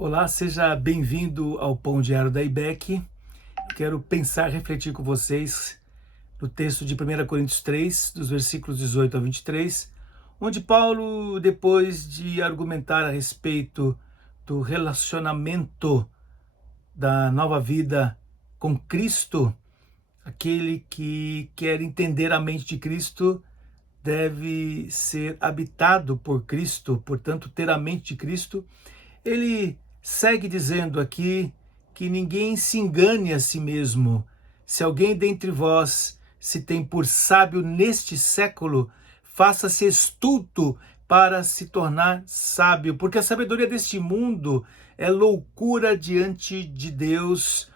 Olá, seja bem-vindo ao Pão Diário da IBEC. Quero pensar, refletir com vocês no texto de 1 Coríntios 3, dos versículos 18 a 23, onde Paulo, depois de argumentar a respeito do relacionamento da nova vida com Cristo, aquele que quer entender a mente de Cristo deve ser habitado por Cristo, portanto, ter a mente de Cristo. Ele segue dizendo aqui que ninguém se engane a si mesmo. Se alguém dentre vós se tem por sábio neste século, faça-se estulto para se tornar sábio, porque a sabedoria deste mundo é loucura diante de Deus,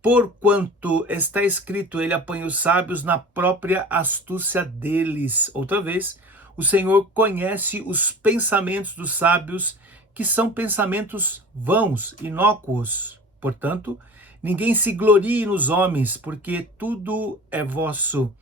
porquanto está escrito, ele apanha os sábios na própria astúcia deles. Outra vez, o Senhor conhece os pensamentos dos sábios, que são pensamentos vãos, inócuos. Portanto, ninguém se glorie nos homens, porque tudo é vosso.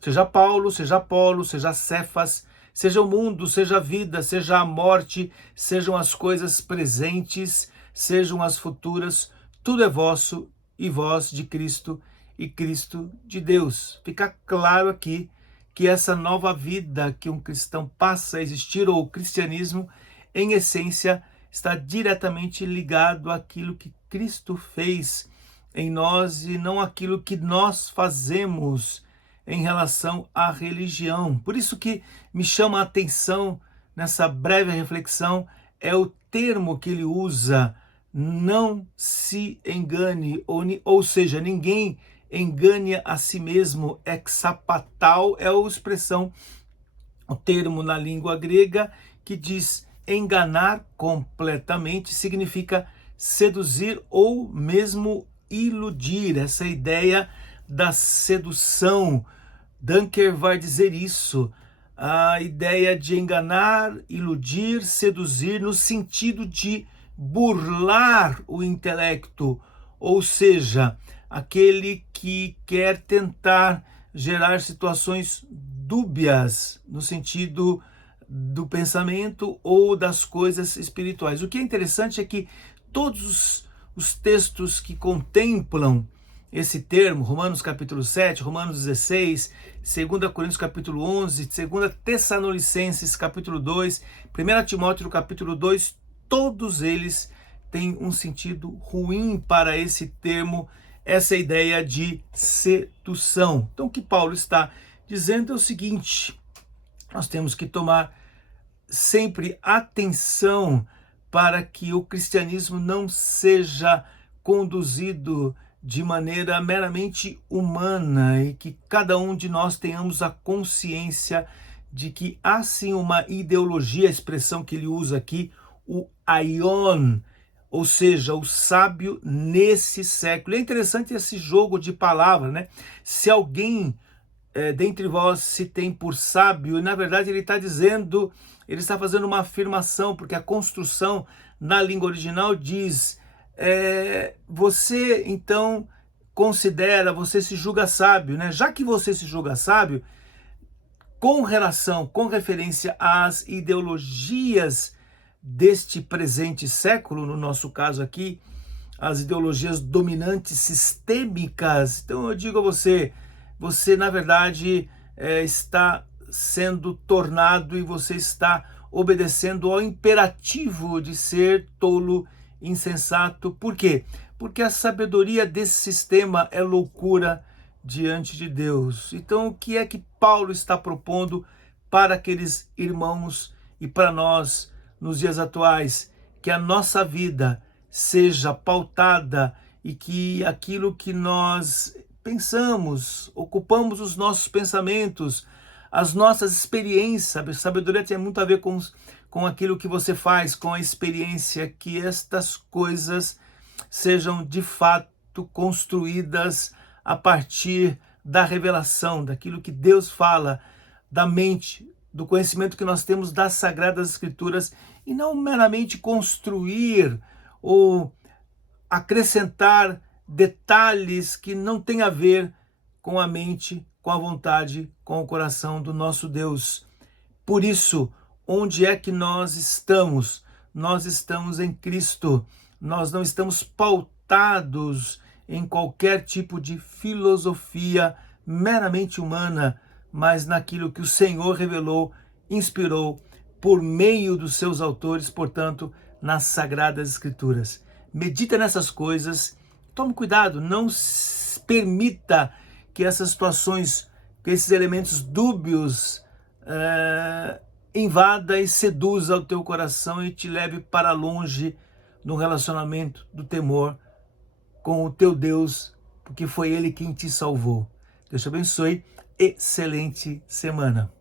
Seja Paulo, seja Apolo, seja Cefas, seja o mundo, seja a vida, seja a morte, sejam as coisas presentes, sejam as futuras, tudo é vosso, e vós de Cristo, e Cristo de Deus. Fica claro aqui que essa nova vida que um cristão passa a existir, ou o cristianismo, em essência, está diretamente ligado àquilo que Cristo fez em nós e não aquilo que nós fazemos em relação à religião. Por isso que me chama a atenção nessa breve reflexão é o termo que ele usa: não se engane, ou seja, ninguém engane a si mesmo. Exapatal é a expressão, o termo na língua grega que diz enganar completamente, significa seduzir ou mesmo iludir. Essa ideia da sedução, Dunker vai dizer isso, a ideia de enganar, iludir, seduzir, no sentido de burlar o intelecto, ou seja, aquele que quer tentar gerar situações dúbias no sentido do pensamento ou das coisas espirituais. O que é interessante é que todos os textos que contemplam esse termo, Romanos capítulo 7, Romanos 16, 2 Coríntios capítulo 11, 2 Tessalonicenses capítulo 2, 1 Timóteo capítulo 2, todos eles têm um sentido ruim para esse termo, essa ideia de sedução. Então o que Paulo está dizendo é o seguinte: nós temos que tomar sempre atenção para que o cristianismo não seja conduzido de maneira meramente humana e que cada um de nós tenhamos a consciência de que há sim uma ideologia, a expressão que ele usa aqui, o aion, ou seja, o sábio nesse século. É interessante esse jogo de palavras, né? Se alguém dentre vós se tem por sábio, e na verdade ele está dizendo, ele está fazendo uma afirmação, porque a construção na língua original diz, você então considera, você se julga sábio, né? Já que você se julga sábio, com referência às ideologias deste presente século, no nosso caso aqui, as ideologias dominantes sistêmicas. Então eu digo a você, você na verdade está sendo tornado e você está obedecendo ao imperativo de ser tolo, insensato. Por quê? Porque a sabedoria desse sistema é loucura diante de Deus. Então o que é que Paulo está propondo para aqueles irmãos e para nós nos dias atuais? Que a nossa vida seja pautada e que aquilo que nós pensamos, ocupamos os nossos pensamentos, as nossas experiências, sabedoria tem muito a ver com aquilo que você faz, com a experiência, que estas coisas sejam de fato construídas a partir da revelação, daquilo que Deus fala, da mente, do conhecimento que nós temos das Sagradas Escrituras, e não meramente construir ou acrescentar detalhes que não têm a ver com a mente, com a vontade, com o coração do nosso Deus. Por isso, onde é que nós estamos? Nós estamos em Cristo. nós não estamos pautados em qualquer tipo de filosofia meramente humana, mas naquilo que o Senhor revelou, inspirou por meio dos seus autores, portanto, nas Sagradas Escrituras. Medita nessas coisas, tome cuidado, não permita que essas situações, que esses elementos dúbios invada e seduza o teu coração e te leve para longe no relacionamento do temor com o teu Deus, porque foi Ele quem te salvou. Deus te abençoe. Excelente semana.